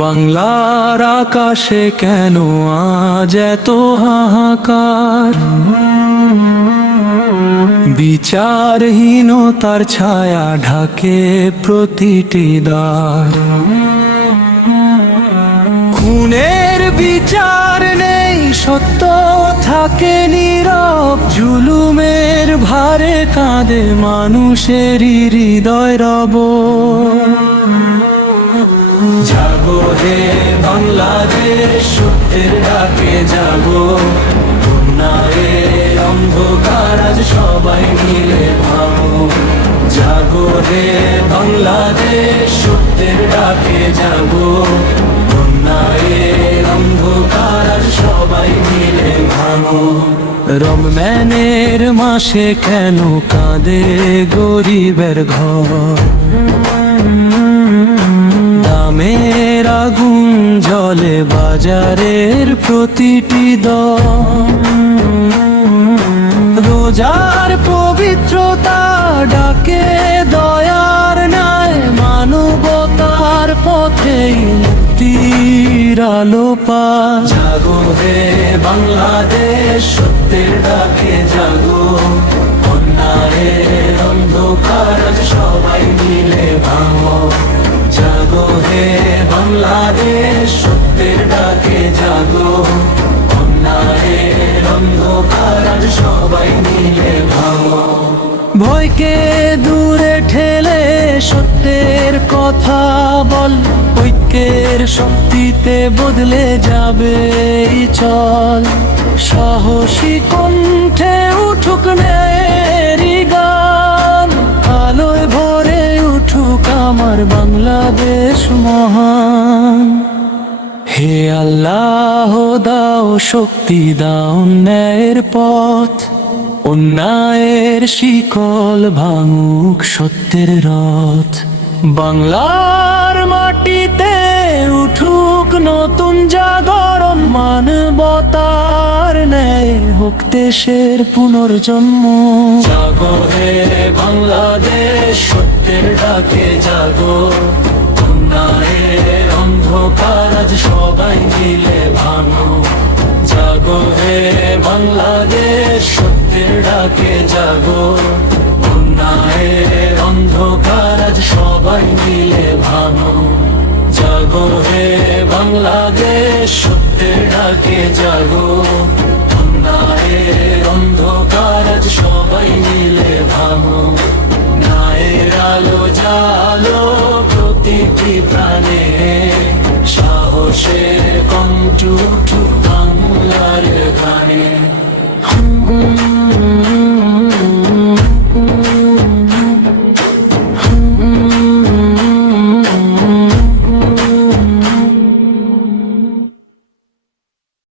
বাংলার আকাশে কেন আজ এত হাহাকার? বিচারহীনতার ছায়া ঢাকে প্রতিটি দ্বার। খুনের বিচার নেই, সত্য থাকে নীরব, জুলুমের ভারে কাঁদে মানুষেরই হৃদয় রব। জাগো হে বাংলাদেশ, সত্যের ডাকে জাগো, অন্যায়ের অন্ধকার আজ সবাই মিলে ভাঙো। জাগো হে বাংলাদেশ, সত্যের ডাকে জাগো, অন্যায়ের অন্ধকার আজ সবাই মিলে ভাঙো। রমজানের মাসে কেন কাঁদে গরিবের ঘর? দামের আগুন জ্বলে বাজারের প্রতিটি দর। রোজার পবিত্রতা ডাকে দয়ার ন্যায়, মানবতার পথেই মুক্তির আলো পায়। জাগো হে বাংলাদেশ, সত্যের ডাকে জাগো, অন্যায়ের অন্ধকার আজ সবাই মিলে ভাঙো। জাগো হে বাংলাদেশ, সত্যের ডাকে জাগো, অন্যায়ের অন্ধকার আজ সবাই মিলে ভাঙো। ভয়কে দূরে ঠেলে সত্যের কথা বল, ঐক্যের শক্তিতে বদলে যাবে এই চল। সাহসী কণ্ঠে উঠুক ন্যায়েরই গান, আলোয় ভরে উঠুক আমার বাংলাদেশ মহান। হে আল্লাহ দাও শক্তি, দাও ন্যায়ের পথ, অন্যায়ের শিকল ভাঙুক সত্যের রথ। বাংলার মাটিতে উঠুক নতুন জাগরণ, মানবতার ন্যায় হোক দেশের পুনর্জন্ম। জাগো হে বাংলাদেশ, সত্যের ডাকে জাগো, অন্যায়ের অন্ধকার আজ সবাই মিলে ভাঙো। জাগো হে বাংলাদেশ, সত্যের ডাকে জাগো, অন্যায়ের অন্ধকার আজ সবাই মিলে ভাঙো। জাগো হে বাংলাদেশ, সত্যের ডাকে জাগো, অন্যায়ের অন্ধকার আজ সবাই মিলে ভাঙো। ন্যায়ের আলো জালো প্রতিটি প্রাণে, সাহসের কণ্ঠ